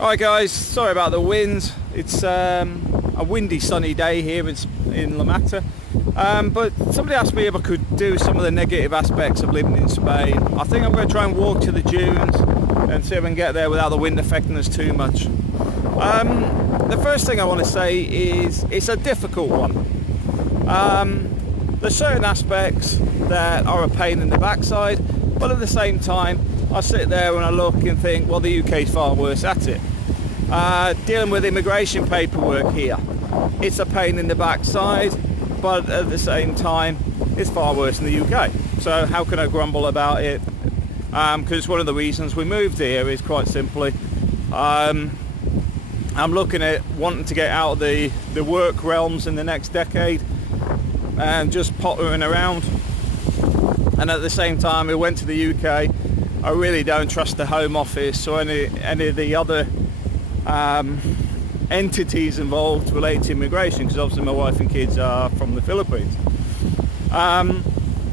Alright guys, sorry about the wind. It's a windy sunny day here in La Mata. But somebody asked me if I could do some of the negative aspects of living in Spain. I think I'm going to try and walk to the dunes and see if I can get there without the wind affecting us too much. The first thing I want to say is it's a difficult one. There's certain aspects that are a pain in the backside, but at the same time I sit there and I look and think, well, the UK is far worse at it. Dealing with immigration paperwork here, it's a pain in the backside, but at the same time it's far worse in the UK. So how can I grumble about it? Because one of the reasons we moved here is quite simply I'm looking at wanting to get out of the work realms in the next decade and just pottering around. And at the same time, we went to the UK. I really don't trust the Home Office or any of the other entities involved related to immigration, because obviously my wife and kids are from the Philippines.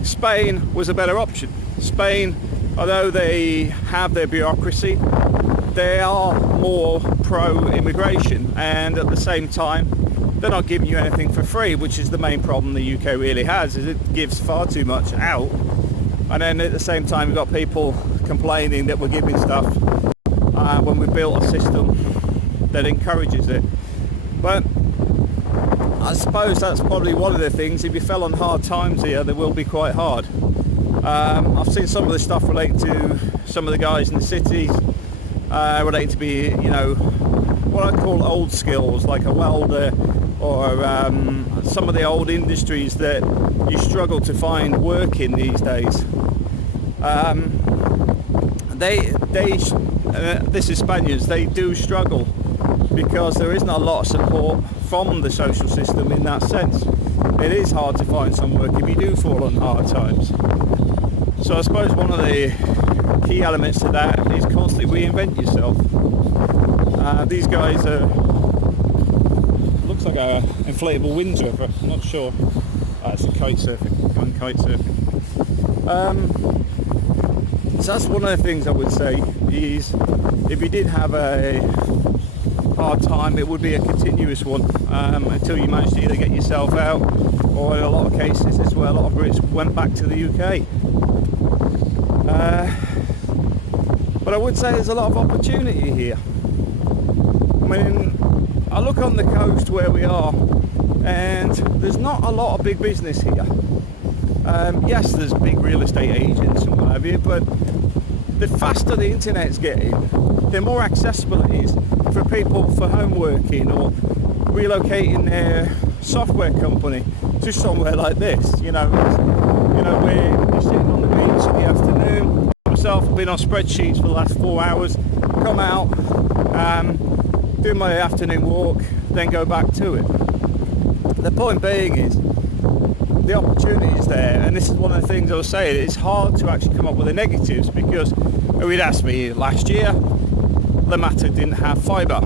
Spain was a better option. Spain, although they have their bureaucracy, they are more pro-immigration, and at the same time they're not giving you anything for free, which is the main problem the UK really has, is it gives far too much out. And then at the same time you've got people complaining that we're giving stuff when we built a system that encourages it. But I suppose that's probably one of the things. If you fell on hard times here, they will be quite hard. I've seen some of the stuff related to some of the guys in the cities, related to be, what I call old skills, like a welder, or some of the old industries that you struggle to find work in these days. This is Spaniards, they do struggle because there isn't a lot of support from the social system in that sense. It is hard to find some work if you do fall on hard times. So I suppose one of the key elements to that is constantly reinvent yourself. These guys looks like a inflatable windsurfer, I'm not sure. It's a kite surfing, going kite surfing. So that's one of the things I would say is, if you did have a hard time, it would be a continuous one until you manage to either get yourself out, or in a lot of cases it's where a lot of Brits went back to the UK. But I would say there's a lot of opportunity here. I mean, I look on the coast where we are, and there's not a lot of big business here. Yes, there's big real estate agents and what have you, but the faster the internet's getting, the more accessible it is for people for home working or relocating their software company to somewhere like this. We're sitting on the beach in the afternoon. Myself, I've been on spreadsheets for the last 4 hours, come out, do my afternoon walk, then go back to it. The point being is, the opportunity is there, and this is one of the things I was saying, it's hard to actually come up with the negatives, because we'd asked me last year, La Mata didn't have fibre.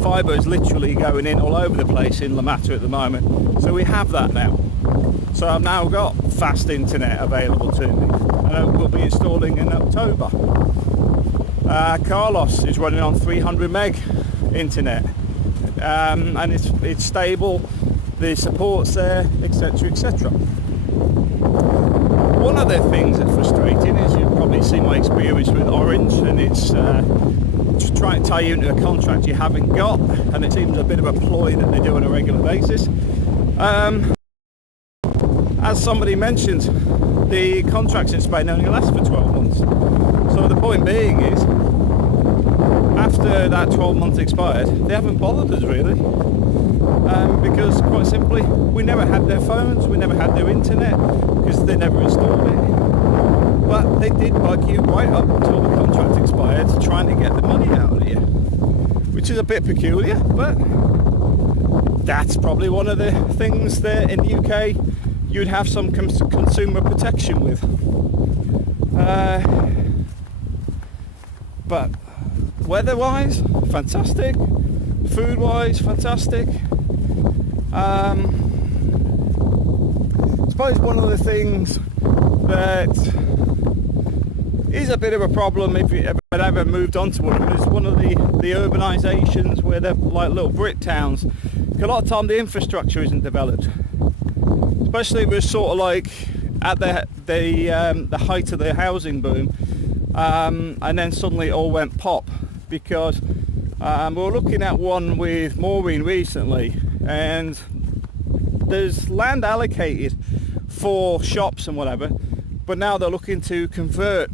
Fibre is literally going in all over the place in La Mata at the moment, so we have that now. So I've now got fast internet available to me, and I will be installing in October. Carlos is running on 300 meg internet, and it's stable, the support's there, etc, etc. One of the things that's frustrating is, you've probably seen my experience with Orange, and it's to try and tie you into a contract you haven't got, and it seems a bit of a ploy that they do on a regular basis. As somebody mentioned, the contracts in Spain only last for 12 months. So the point being is, after that 12 months expired, they haven't bothered us really. Because quite simply, we never had their phones, we never had their internet, because they never installed it. But they did bug you right up until the contract expired, trying to get the money out of you, which is a bit peculiar, but that's probably one of the things that in the UK you'd have some consumer protection with. But weather-wise, fantastic. Food-wise, fantastic. I suppose one of the things that is a bit of a problem if you ever moved on to one. It's one of the urbanisations where they're like little brick towns. A lot of time the infrastructure isn't developed, especially if it's sort of like at the height of the housing boom, and then suddenly it all went pop, because we were looking at one with Maureen recently, and there's land allocated for shops and whatever, but now they're looking to convert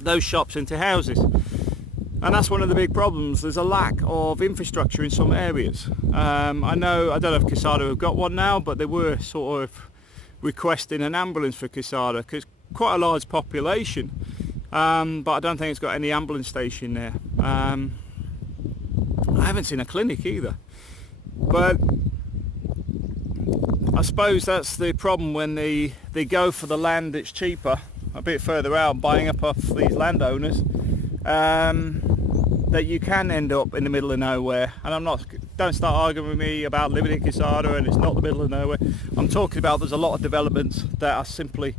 those shops into houses, and that's one of the big problems. There's a lack of infrastructure in some areas. I don't know if Quesada have got one now, but they were sort of requesting an ambulance for Quesada because quite a large population, but I don't think it's got any ambulance station there. I haven't seen a clinic either, but I suppose that's the problem when they go for the land that's cheaper a bit further out, buying up off these landowners, that you can end up in the middle of nowhere. And don't start arguing with me about living in Quesada and it's not the middle of nowhere. I'm talking about there's a lot of developments that are simply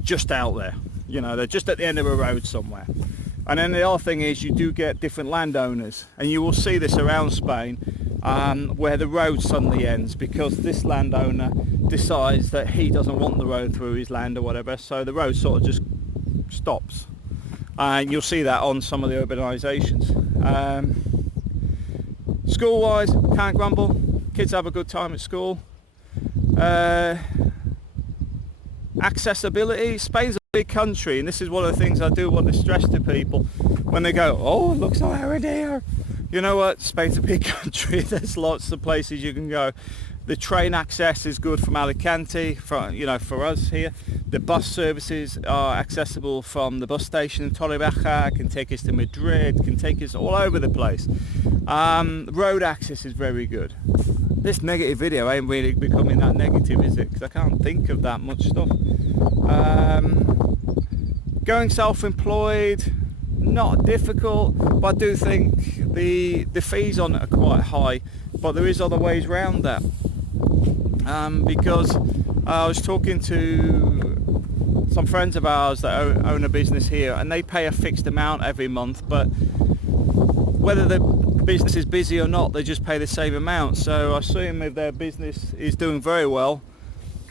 just out there. You know, they're just at the end of a road somewhere. And then the other thing is you do get different landowners, and you will see this around Spain, where the road suddenly ends because this landowner decides that he doesn't want the road through his land or whatever, so the road sort of just stops. And you'll see that on some of the urbanisations. School-wise, can't grumble. Kids have a good time at school. Accessibility. Spain's a big country, and this is one of the things I do want to stress to people when they go, "Oh, it looks so arid here." You know what? Spain's a big country. There's lots of places you can go. The train access is good from Alicante, for us here. The bus services are accessible from the bus station in Torrevieja, can take us to Madrid, can take us all over the place. Road access is very good. This negative video ain't really becoming that negative, is it? Because I can't think of that much stuff. Going self-employed, not difficult, but I do think the fees on it are quite high, but there is other ways around that. Because I was talking to some friends of ours that own a business here, and they pay a fixed amount every month, but whether the business is busy or not, they just pay the same amount. So I assume if their business is doing very well,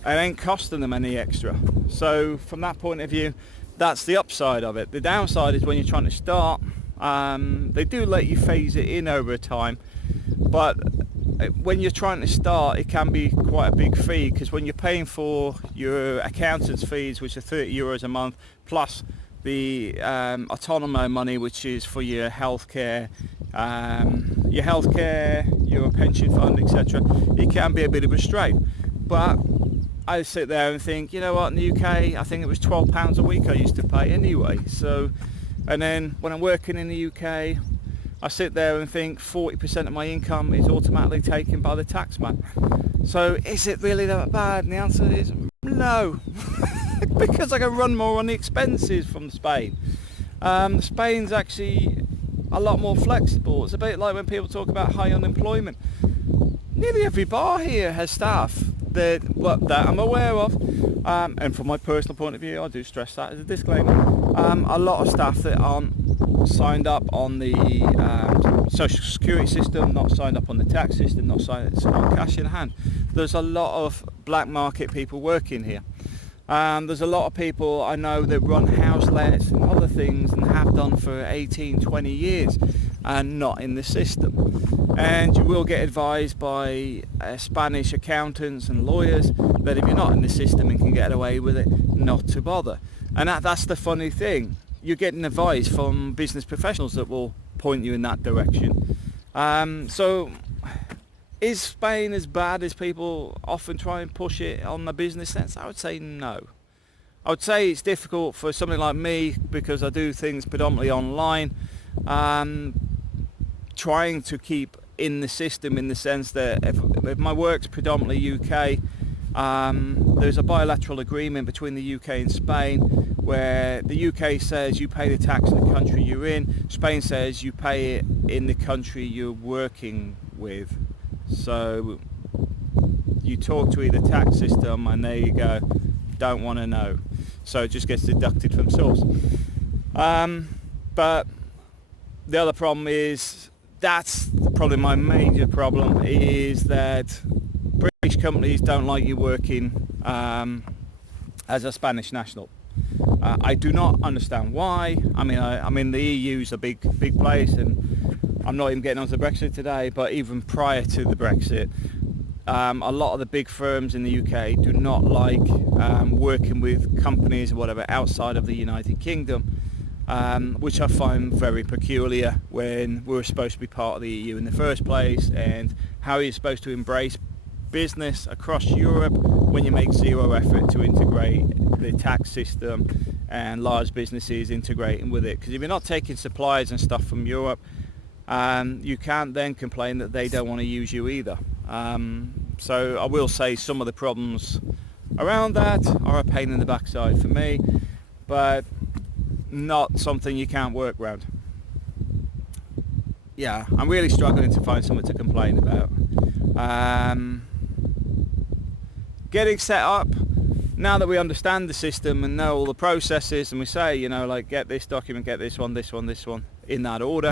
it ain't costing them any extra. So from that point of view, that's the upside of it. The downside is when you're trying to start, they do let you phase it in over time, but when you're trying to start, it can be quite a big fee, because when you're paying for your accountant's fees, which are €30 a month, plus the autonomo money, which is for your healthcare, your pension fund, etc., it can be a bit of a strain. But I sit there and think, you know what, in the UK, I think it was £12 a week I used to pay anyway. So, and then when I'm working in the UK, I sit there and think 40% of my income is automatically taken by the taxman. So is it really that bad? And the answer is no, because I can run more on the expenses from Spain. Spain's actually a lot more flexible. It's a bit like when people talk about high unemployment. Nearly every bar here has staff that I'm aware of, and from my personal point of view, I do stress that as a disclaimer, a lot of staff that aren't signed up on the social security system, not signed up on the tax system, not signed on cash in hand. There's a lot of black market people working here. There's a lot of people I know that run house lets and other things and have done for 18, 20 years and not in the system. And you will get advised by Spanish accountants and lawyers that if you're not in the system and can get away with it, not to bother. And that's the funny thing. You're getting advice from business professionals that will point you in that direction. So is Spain as bad as people often try and push it on the business sense? I would say no. I would say it's difficult for somebody like me because I do things predominantly online, trying to keep in the system in the sense that if my work's predominantly UK, there's a bilateral agreement between the UK and Spain where the UK says you pay the tax in the country you're in, Spain says you pay it in the country you're working with. So you talk to either tax system and there you go, don't want to know. so it just gets deducted from source. But the other problem is, that's probably my major problem, is that British companies don't like you working as a Spanish national. I do not understand why. I mean, the EU's a big place, and I'm not even getting onto Brexit today, but even prior to the Brexit, a lot of the big firms in the UK do not like working with companies or whatever outside of the United Kingdom, which I find very peculiar when we're supposed to be part of the EU in the first place, and how you're supposed to embrace business across Europe when you make zero effort to integrate the tax system and large businesses integrating with it. Because if you're not taking suppliers and stuff from Europe, you can't then complain that they don't want to use you either. So I will say some of the problems around that are a pain in the backside for me, but not something you can't work around. Yeah, I'm really struggling to find something to complain about. Getting set up, now that we understand the system and know all the processes, and we say, you know, like, get this document, get this one, in that order,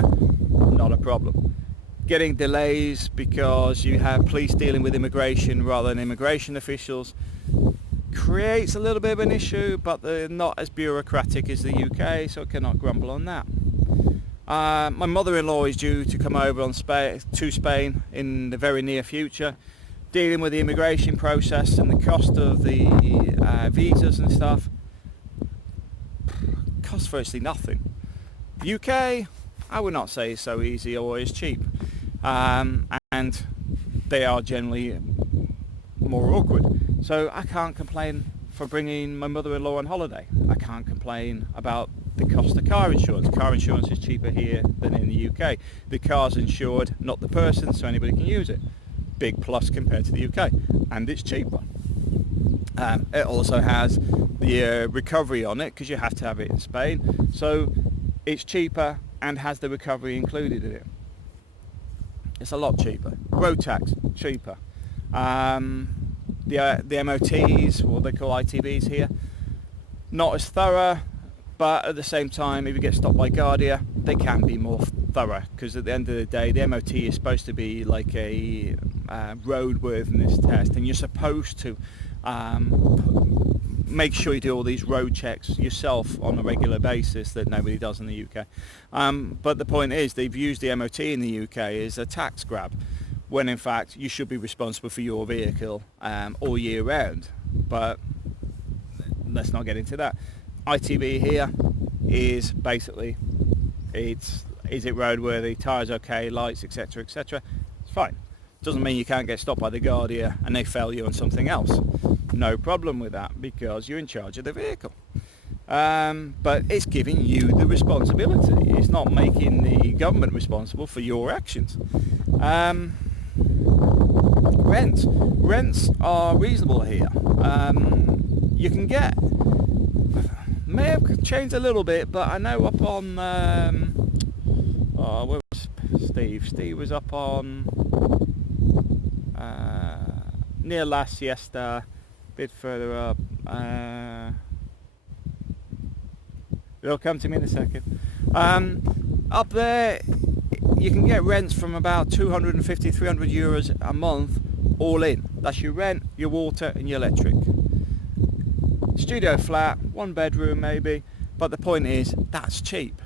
not a problem. Getting delays because you have police dealing with immigration rather than immigration officials creates a little bit of an issue, but they're not as bureaucratic as the UK, so I cannot grumble on that. My mother-in-law is due to come over to Spain in the very near future, dealing with the immigration process and the cost of the visas and stuff. Costs virtually nothing. The UK, I would not say is so easy or is cheap, and they are generally more awkward. So I can't complain for bringing my mother-in-law on holiday. I can't complain about the cost of car insurance. Car insurance is cheaper here than in the UK. The car's insured, not the person, so anybody can use it. Big plus compared to the UK, and it's cheaper. It also has the recovery on it, because you have to have it in Spain, so it's cheaper and has the recovery included in it. It's a lot cheaper. Road tax, cheaper. The MOTs, what they call ITVs here, not as thorough, but at the same time, if you get stopped by Guardia, they can be more thorough, because at the end of the day, the MOT is supposed to be like a roadworthiness test, and you're supposed to make sure you do all these road checks yourself on a regular basis that nobody does in the UK. But the point is, they've used the MOT in the UK as a tax grab, when in fact you should be responsible for your vehicle all year round. But let's not get into that. ITV here is basically, is it roadworthy, tyres okay, lights, etc, etc. It's fine. Doesn't mean you can't get stopped by the Guardia and they fail you on something else. No problem with that, because you're in charge of the vehicle. But it's giving you the responsibility. It's not making the government responsible for your actions. Rents are reasonable here. You can get, may have changed a little bit, but I know up on where was Steve was up on near La Siesta, a bit further up. It'll come to me in a second. Up there you can get rents from about 250, 300 euros a month, all in. That's your rent, your water and your electric. Studio flat, 1 bedroom maybe, but the point is, that's cheap.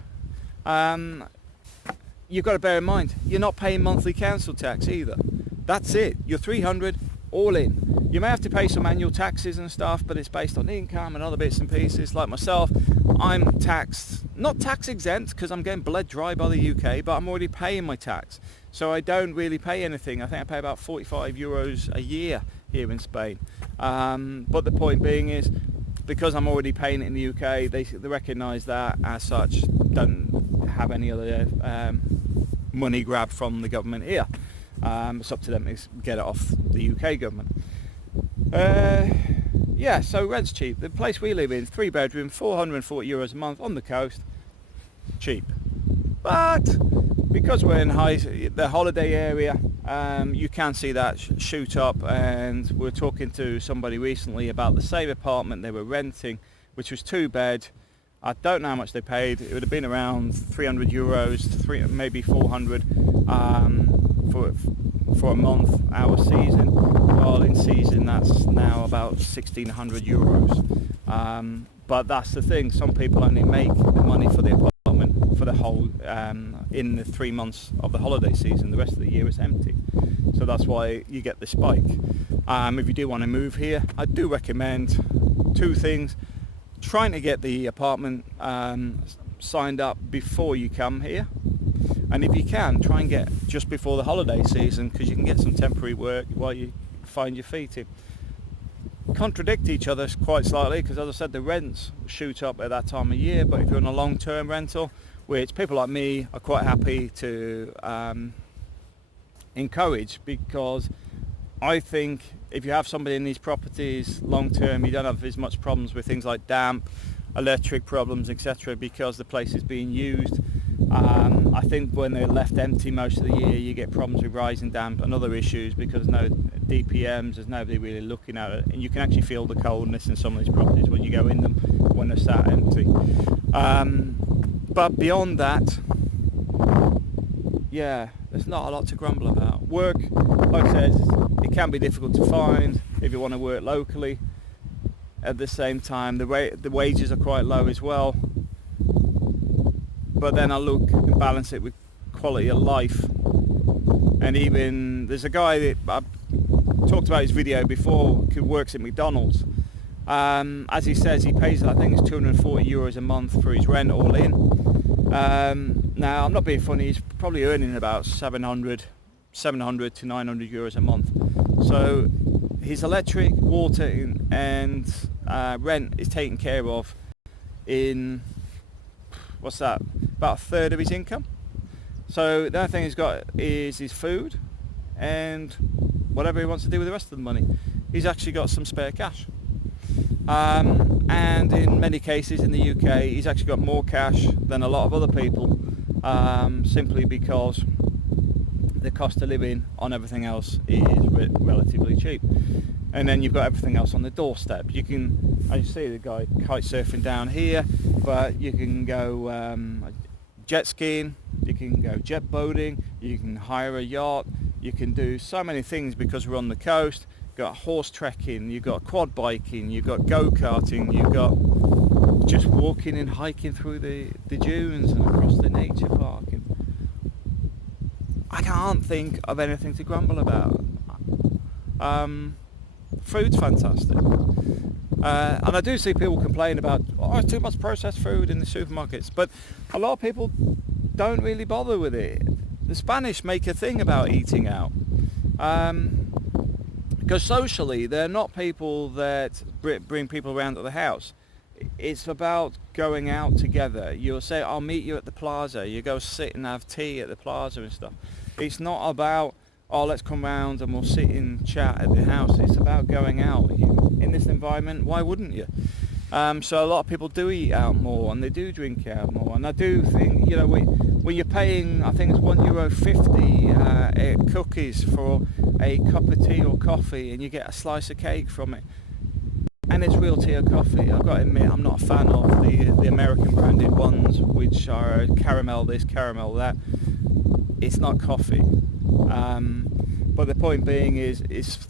You've got to bear in mind, you're not paying monthly council tax either. That's it, you're 300 all in. You may have to pay some annual taxes and stuff, but it's based on income and other bits and pieces. Like myself, I'm taxed, not tax exempt because I'm getting bled dry by the UK, but I'm already paying my tax. So I don't really pay anything. I think I pay about 45 euros a year here in Spain. But the point being is, because I'm already paying it in the UK, they recognise that as such, don't have any other money grab from the government here. It's up to them to get it off the UK government. Yeah, so rent's cheap. The place we live in, 3 bedroom, 440 euros a month on the coast, cheap. But because we're in the holiday area, you can see that shoot up. And we're talking to somebody recently about the same apartment they were renting which was 2 bed. I don't know how much they paid. It would have been around 300 euros, maybe 400 for a month, our season. Well, in season that's now about 1,600 euros. But that's the thing, some people only make the money for the apartment for the whole, in the 3 months of the holiday season. The rest of the year is empty. So that's why you get the spike. If you do want to move here, I do recommend 2 things. Trying to get the apartment signed up before you come here, and if you can, try and get just before the holiday season, because you can get some temporary work while you find your feet in. Contradict each other quite slightly, because as I said, the rents shoot up at that time of year, but if you're on a long-term rental, which people like me are quite happy to encourage, because I think if you have somebody in these properties long term, you don't have as much problems with things like damp, electric problems, etc., because the place is being used. I think when they're left empty most of the year, you get problems with rising damp and other issues, because no DPMs, there's nobody really looking at it, and you can actually feel the coldness in some of these properties when you go in them when they're sat empty. But beyond that, yeah, there's not a lot to grumble about. Work, like I said, it can be difficult to find if you want to work locally. At the same time, the wages are quite low as well. But then I look and balance it with quality of life. And even, there's a guy that I talked about his video before, who works at McDonald's. As he says, he pays, I think it's 240 euros a month for his rent all in. Now, I'm not being funny, he's probably earning about 700 to 900 euros a month. So his electric, water and rent is taken care of in, what's that, about a third of his income. So the only thing he's got is his food and whatever he wants to do with the rest of the money. He's actually got some spare cash. And in many cases in the UK, he's actually got more cash than a lot of other people, simply because the cost of living on everything else is relatively cheap. And then you've got everything else on the doorstep. You can, as you see the guy kite surfing down here, but you can go jet skiing, you can go jet boating, you can hire a yacht, you can do so many things because we're on the coast. You've got horse trekking, you've got quad biking, you've got go-karting, you've got just walking and hiking through the dunes and across the nature park. And I can't think of anything to grumble about. Food's fantastic. And I do see people complain about, it's too much processed food in the supermarkets, but a lot of people don't really bother with it. The Spanish make a thing about eating out. Because socially, they're not people that bring people around to the house. It's about going out together. You'll say, I'll meet you at the plaza. You go sit and have tea at the plaza and stuff. It's not about, let's come round and we'll sit and chat at the house. It's about going out. In this environment, why wouldn't you? So a lot of people do eat out more and they do drink out more. And I do think, when you're paying, I think it's €1.50 cookies for a cup of tea or coffee, and you get a slice of cake from it, and it's real tea or coffee. I've got to admit, I'm not a fan of the American branded ones, which are caramel this, caramel that. It's not coffee. But the point being is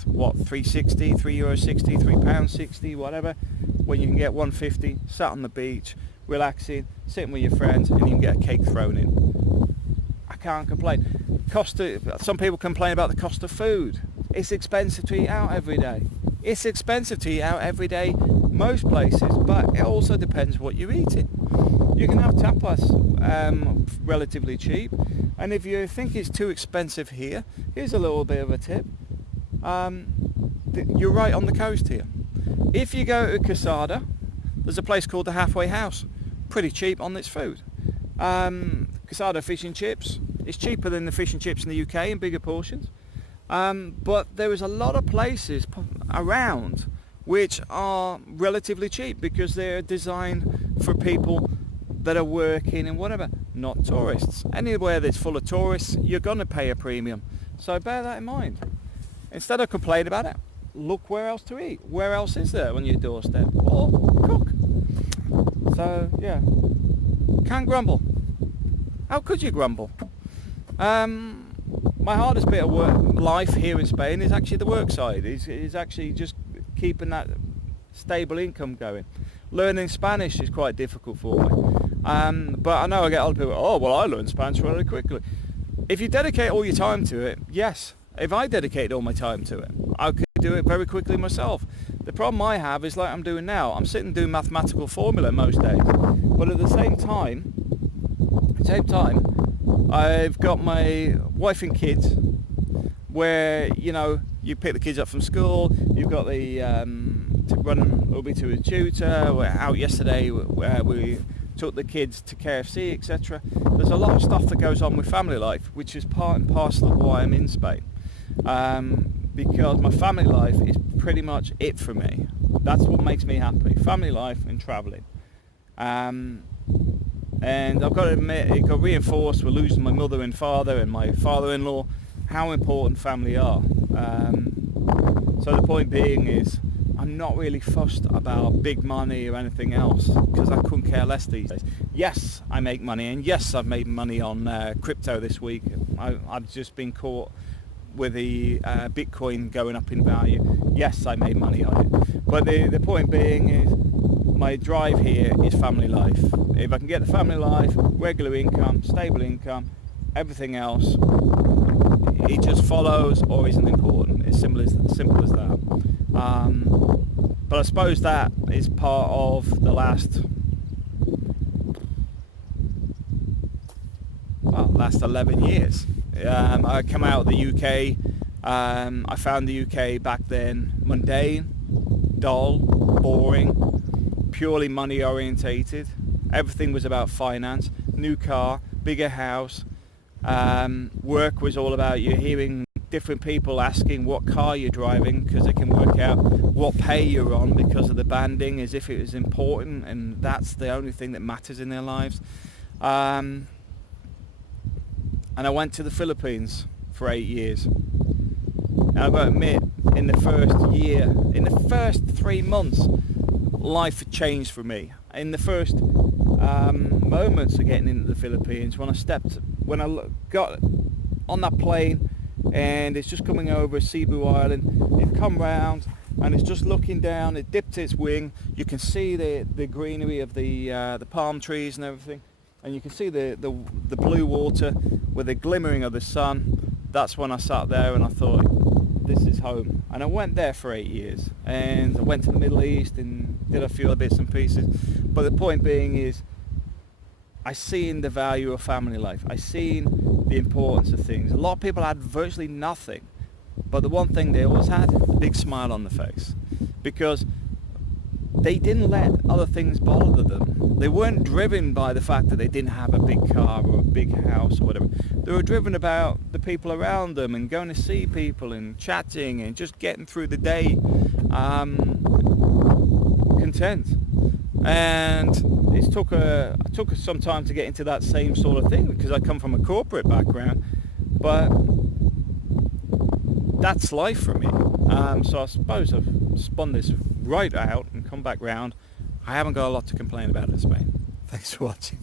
what, €3.60, €3.60, £3.60, whatever, when you can get $1.50, sat on the beach, relaxing, sitting with your friends, and you can get a cake thrown in. I can't complain. Some people complain about the cost of food. It's expensive to eat out every day. It's expensive to eat out every day most places, but it also depends what you're eating. You can have tapas relatively cheap, and if you think it's too expensive here, here's a little bit of a tip. You're right on the coast here. If you go to Quesada, there's a place called the Halfway House. Pretty cheap on its food. Quesada fish and chips. It's cheaper than the fish and chips in the UK in bigger portions. But there is a lot of places around which are relatively cheap because they're designed for people that are working and whatever, not tourists. Anywhere that's full of tourists, you're going to pay a premium. So bear that in mind. Instead of complaining about it, look where else to eat. Where else is there on your doorstep? Or cook. So yeah, can't grumble. How could you grumble? My hardest bit of life here in Spain is actually the work side. Is actually just keeping that stable income going. Learning Spanish is quite difficult for me. But I know I get other people, oh, well, I learned Spanish really quickly. If you dedicate all your time to it, yes. If I dedicated all my time to it, I could do it very quickly myself. The problem I have is like I'm doing now. I'm sitting doing mathematical formula most days. But at the same time, I've got my wife and kids where, you know, you pick the kids up from school, you've got the to run them over to a tutor. We're out yesterday where we took the kids to KFC, etc. There's a lot of stuff that goes on with family life, which is part and parcel of why I'm in Spain. Because my family life is pretty much it for me. That's what makes me happy. Family life and travelling. And I've got to admit, it got reinforced with losing my mother and father and my father-in-law, how important family are. So the point being is, I'm not really fussed about big money or anything else, because I couldn't care less these days. Yes, I make money, and yes, I've made money on crypto this week. I've just been caught with the Bitcoin going up in value. Yes, I made money on it. But the point being is, my drive here is family life. If I can get the family life, regular income, stable income, everything else, it just follows or isn't important. It's simple as that. But I suppose that is part of the last 11 years. I came out of the UK. I found the UK back then mundane, dull, boring, purely money orientated. Everything was about finance, new car, bigger house. Work was all about you hearing different people asking what car you're driving, because they can work out what pay you're on because of the banding, as if it was important, and that's the only thing that matters in their lives. And I went to the Philippines for 8 years. And I've got to admit, in the first 3 months, life changed for me. In the first moments of getting into the Philippines, when I got on that plane, and it's just coming over Cebu Island, it come round and it's just looking down, it dipped its wing, you can see the greenery of the palm trees and everything, and you can see the blue water with the glimmering of the sun. That's when I sat there and I thought, this is home. And I went there for 8 years, and I went to the Middle East and did a few other bits and pieces. But the point being is, I seen the value of family life. I seen the importance of things. A lot of people had virtually nothing, but the one thing they always had, a big smile on the face, because they didn't let other things bother them. They weren't driven by the fact that they didn't have a big car or a big house or whatever. They were driven about the people around them and going to see people and chatting and just getting through the day content. And it took us some time to get into that same sort of thing, because I come from a corporate background, but that's life for me. So I suppose I've spun this right out and come back round. I haven't got a lot to complain about in Spain. Thanks for watching.